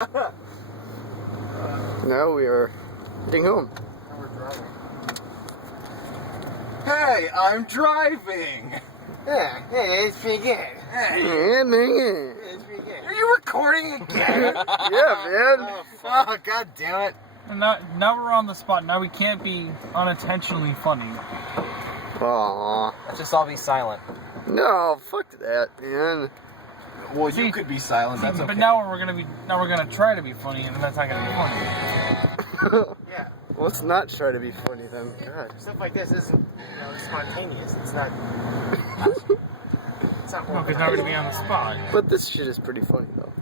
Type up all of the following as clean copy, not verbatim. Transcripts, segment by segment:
Now we are heading home. Now we're driving. Hey, I'm driving! Yeah, it's pretty good. Hey! Yeah, man. It's pretty good. Are you recording again? Yeah, man. Oh, god damn it. And now we're on the spot. Now we can't be unintentionally funny. Aww. Let's just all be silent. No, fuck that, man. Well, See, you could be silent, that's okay. But now we're gonna try to be funny, and that's not gonna be funny. Yeah. Let's not try to be funny then. God. Stuff like this isn't, spontaneous. It's not. It's not No, because now we're gonna be on the spot. But this shit is pretty funny though.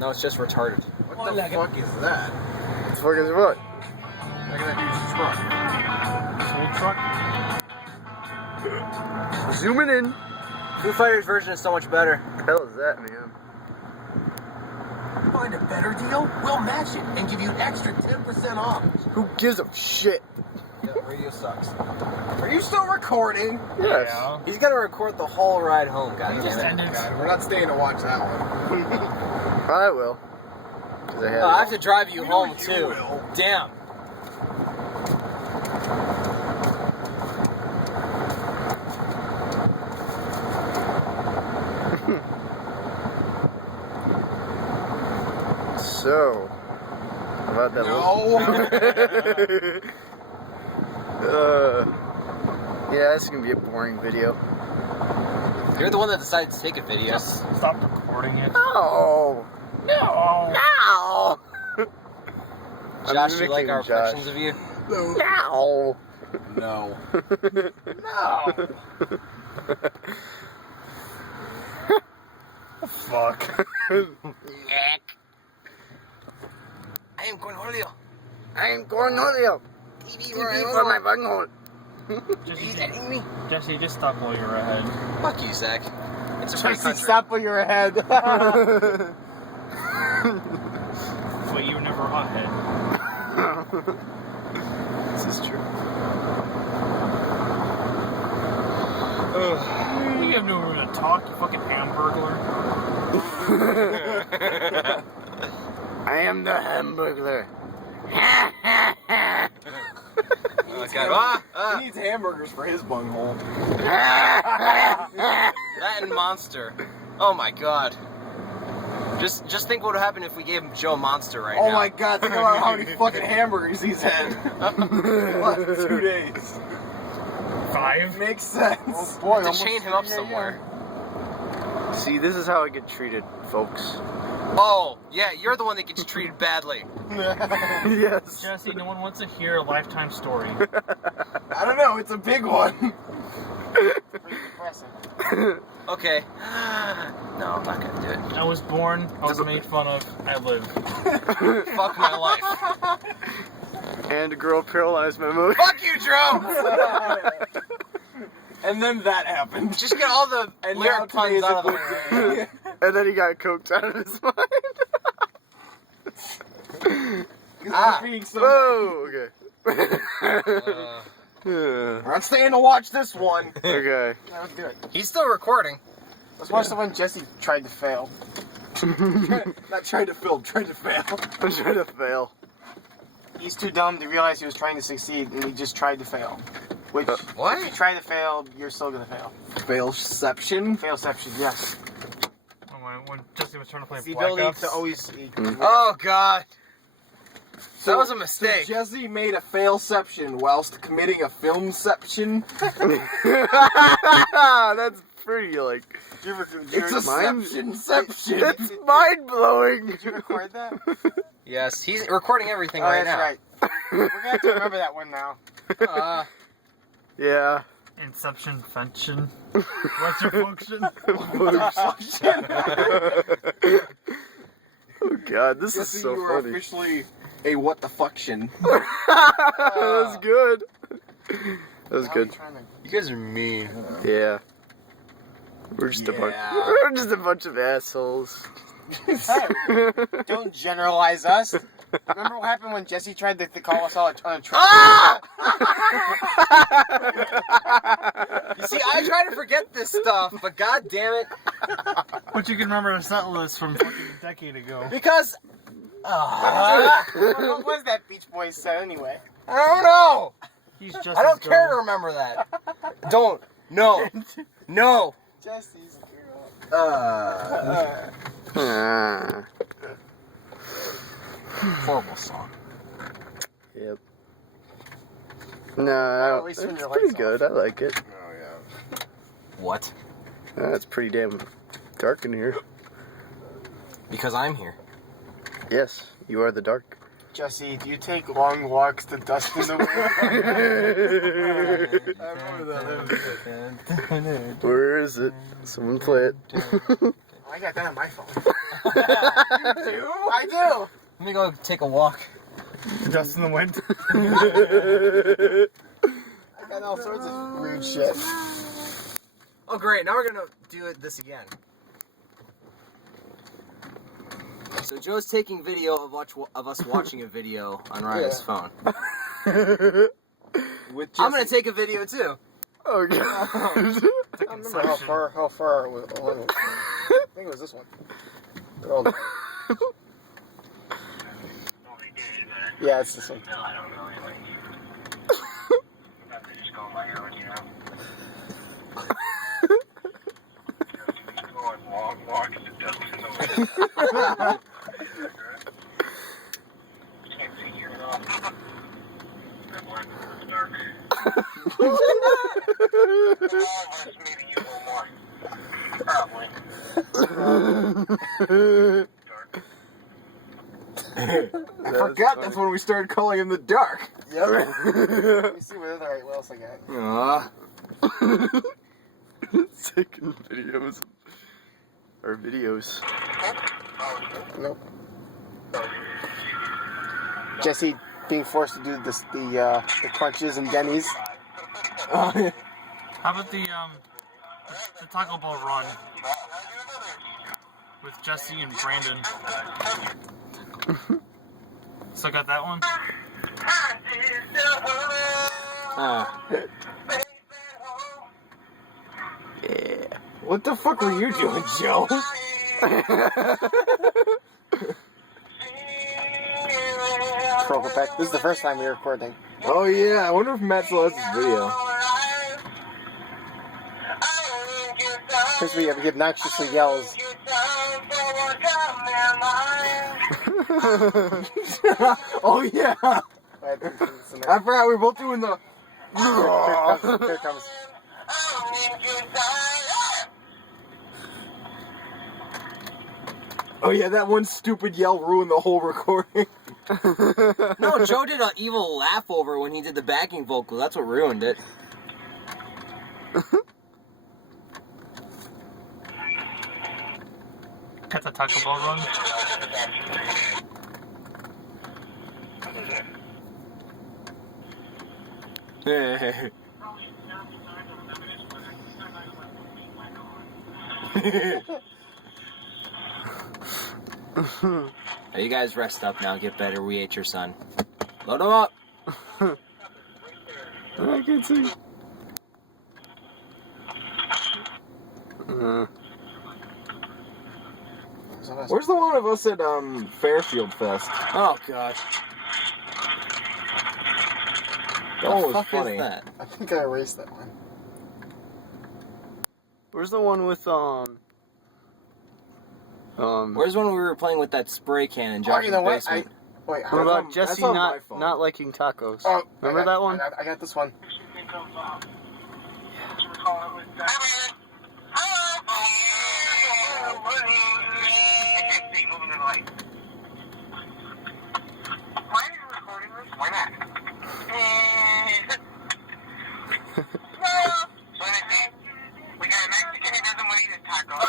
No, it's just retarded. What the fuck is that? What the fuck is what? Look at that Soul truck. Zooming in. Foo Fighters version is so much better. What the hell is that, man? Find a better deal? We'll match it and give you an extra 10% off. Who gives a shit? Yeah, radio sucks. Are you still recording? Yes. Yeah. He's gonna record the whole ride home, We guys. just ended. God, we're not staying to watch that one. I will. Cause I have. I have to drive you You know home you too. will. Damn. So, about that No. Yeah, this is gonna be a boring video. You're the one that decided to take a video. Just stop recording it. No! No. No! Josh, you like our Josh. impressions of you? No! No. No! Fuck. I am Cornholio. I am Cornholio! TV for my bunghole! Jesse, just stop while you're ahead. Fuck you, Zach. It's a free Jesse, country. stop while you're ahead. But you were never ahead. This is true. You have no room to talk, you fucking hamburglar. I am the Hamburglar. Oh, God. He needs hamburgers for his bunghole. That and Monster. Oh my god. Just think what would happen if we gave him Joe Monster right now. Oh my god, think about how many fucking hamburgers he's had in the last 2 days. 5? Makes sense. Oh boy, to chain him up somewhere. See, this is how I get treated, folks. Oh, yeah, you're the one that gets treated badly. Yes. Jesse, no one wants to hear a lifetime story. I don't know, it's a big one. Okay. No, I'm not gonna do it. I was born, I was made fun of, I live. Fuck my life. And a girl paralyzed my motor. Fuck you, Drew! And then that happened. Just get all the And now lyric today is puns out a of the good way. day. And then he got coked out of his mind. Ah. Being so Oh, okay. We're not staying to watch this one. Okay. That was good. He's still recording. Let's watch the one Jesse tried to fail. Not tried to film, tried to fail. I'm trying to fail. He's too dumb to realize he was trying to succeed, and he just tried to fail. Which, What? if you try to fail, you're still gonna fail. Failception? Failception, yes. When Jesse was trying to play It's the Black ability Ops. to always... Oh, God. That was a mistake. So Jesse made a failception whilst committing a filmception. That's pretty, like... It's a seption. It's mind-blowing. Did you record that? Yes, he's recording everything Oh, right that's now. right. We're gonna have to remember that one now. Yeah. Inception function. What's your function? Oh, God, this is Jesse, so you are funny. officially a what the fuction. That was good. That was good. You guys are mean. Yeah. We're just a bunch. Yeah. We're just a bunch of assholes. Don't generalize us. Remember what happened when Jesse tried to call us all on a trip? You see, I try to forget this stuff, but god damn it. But you can remember a set list from fucking a decade ago. Because... What was that Beach Boys set anyway? I don't know. He's just I don't care to remember that. Don't. No. No. Jesse's girl. Horrible song. Yep. No, least it's when your pretty lights good. I like it. Oh yeah. What? It's pretty damn dark in here. Because I'm here. Yes, you are the dark. Jesse, do you take long walks to dust in the wind? I remember that. Where is it? Someone play it. I got that on my phone. You do? I do. Let me go take a walk. Dust in the wind. I got all sorts of weird shit. Oh great, now we're gonna do this again. So Joe's taking video of us watching a video on Raya's phone. With I'm gonna take a video too. Oh god. I don't remember how far it was. I think it was this one. They're all- Yeah, it's this one. I forgot that's when we started calling him the Dark. Yep. Let me see what else I got. Taking videos. Or videos. Nope. Jesse being forced to do the crunches and Denny's. How about the Taco Bell run with Jesse and Brandon? Still got that one? Yeah. What the fuck were you doing, Joe? Kroger Pack. This is the first time we're recording. Oh yeah, I wonder if Matt still has this video. Because we obnoxiously yells. Oh yeah! I forgot we were both doing the... Here it comes. Oh yeah, that one stupid yell ruined the whole recording. No, Joe did an evil laugh over when he did the backing vocal. That's what ruined it. Got the Taco Bell run? Hey, you guys rest up now. Get better. We ate your son. Load him up. I can see. Where's the one of us at Fairfield Fest? Oh god. That one What was the fuck funny. is that? I think I erased that one. Where's the one with Where's when we were playing with that spray can in Oh, Josh's you know what? basement? Wait, what how about on- Jesse that's on my not phone. liking tacos? Oh, Remember that one? I got this one. Why not? We got a Mexican who doesn't want to eat his tacos.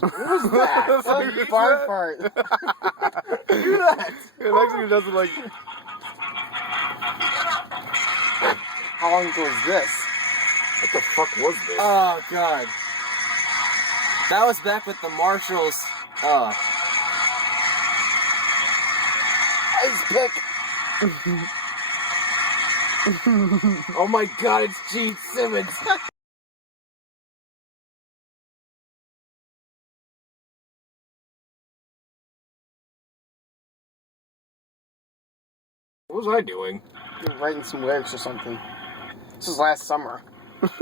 What was that? Barnfart. Do that! The Mexican doesn't like. How long ago was this? What the fuck was this? Oh god. That was back with the Marshalls. Ice pick. Oh my god, it's Gene Simmons. What was I doing? You're writing some lyrics or something. This was last summer.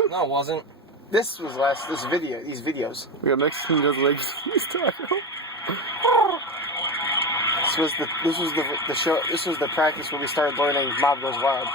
No, it wasn't. This was these videos. We got Mexican does legs. This was the show. This was the practice where we started learning Mob Goes Wild.